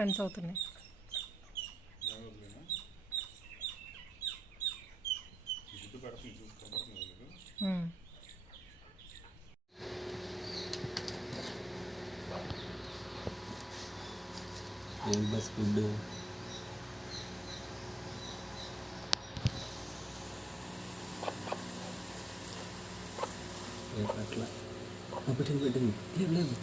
Friends అవుతున్నాయి. Bus food అట్లా పెట్టింది లేదు లేదు.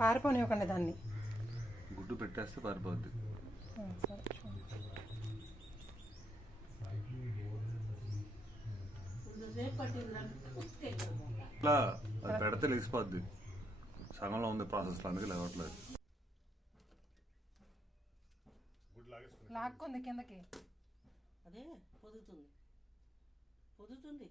పారిపోనివ్వకండి దాన్ని. గుడ్డు పెట్టేస్తే పారిపోద్ది. ఇట్లా అది పెడితే లేచిపోద్ది. సగంలో ఉంది ప్రాసెస్లో, అందుకే లేవట్లేదు. లాక్కుంది కిందకి. అదే పొదుగుతుంది పొదుగుతుంది.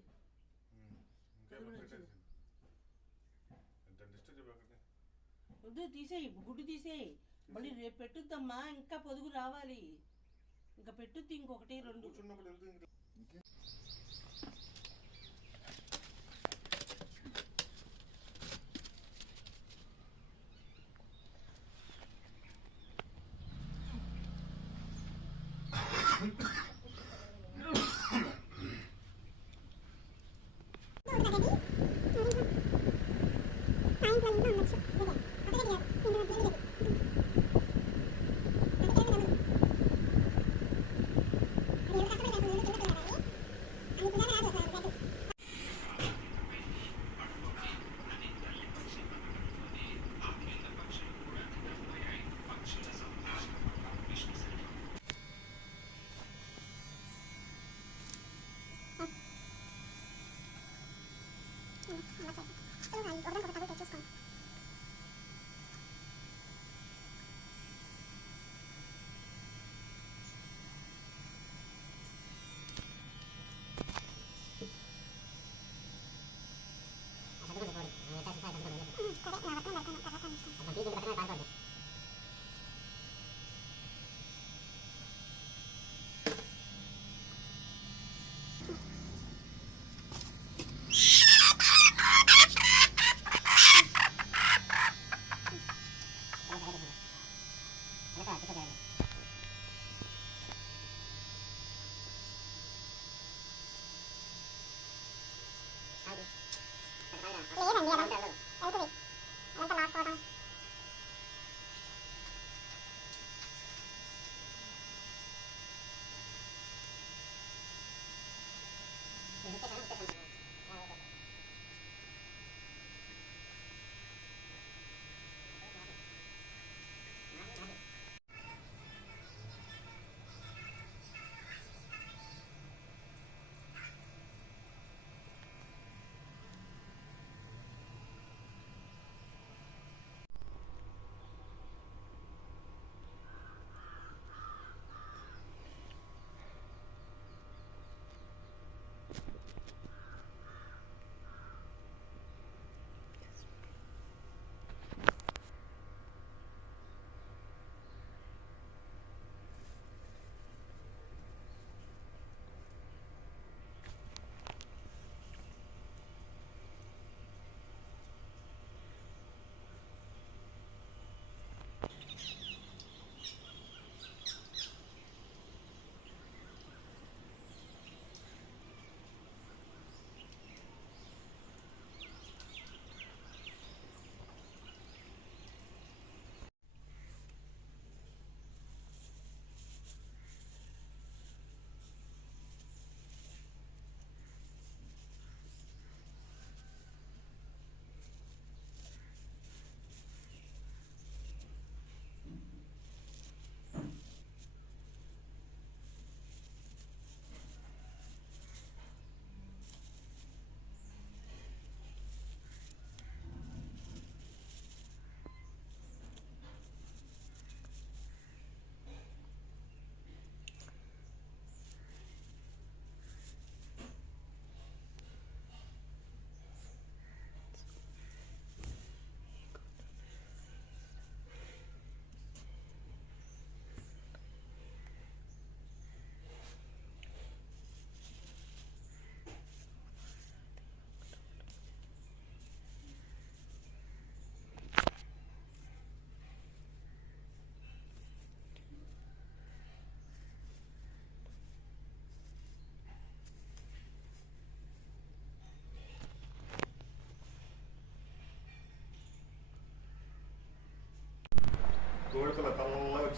వద్దు, తీసేయి, గుడ్డు తీసేయి. మళ్ళీ రేపు పెట్టుద్దమ్మా, ఇంకా పొదుగు రావాలి. ఇంకా పెట్టుద్ది ఇంకొకటి రెండు.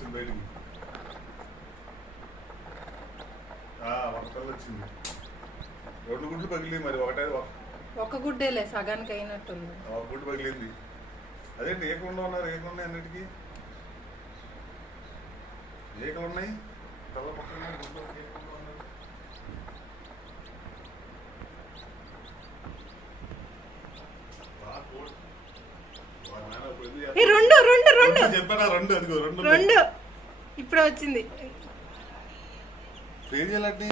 వచ్చింది బయటికి. ఒక పిల్ల వచ్చింది. 2 గుడ్లు పగిలింది. మరి ఒక గుడ్డేలే సగానికి అయినట్టుంది. ఒక గుడ్డు పగిలింది. అదేంటి ఏకుండా ఉన్నారు? ఏకలు ఉన్నాయి అన్నిటికీ. ఏకలు ఉన్నాయి. తల పక్కన గుడ్లు ఏకకుండా ఉన్నారు. చెప్పారా? 2 అదిగో 2 ఇప్పుడే వచ్చింది. ఏం చేయాలంటే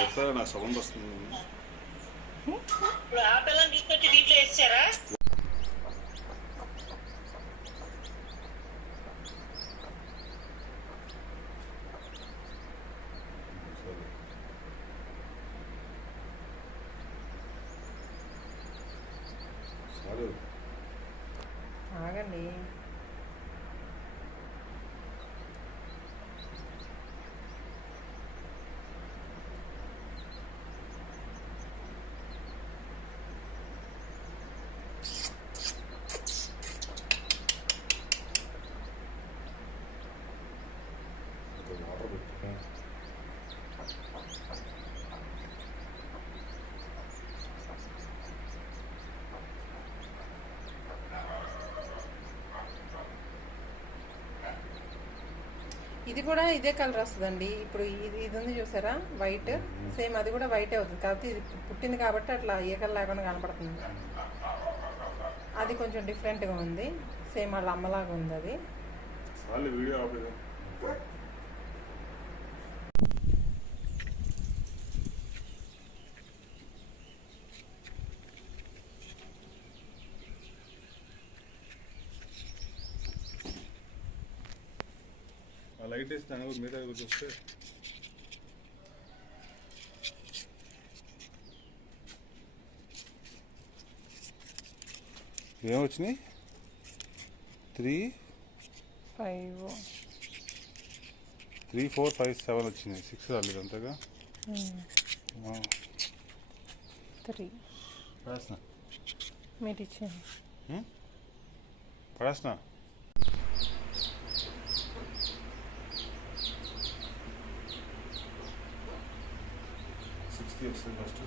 చెప్తారా? నా సౌండ్ వస్తుంది. ఆగండి. ఇది కూడా ఇదే కలర్ వస్తుందండి. ఇప్పుడు ఇది ఉంది చూసారా, వైట్. సేమ్ అది కూడా వైటే అవుతుంది. కాబట్టి ఇది పుట్టింది కాబట్టి అట్లా ఏ కలర్ లేకుండా కనపడుతుంది. అది కొంచెం డిఫరెంట్గా ఉంది. సేమ్ వాళ్ళ అమ్మలాగా ఉంది అది. లైట్ వేసి దాని మీద చూస్తే ఏమొచ్చినాయి? 3, 4, 5, 7 వచ్చినాయి. 6 రాలేదు అంతగా. 3 పడాసనా మీరు ఇచ్చాను. పడాసనా 60 వస్తుంది ఫస్ట్.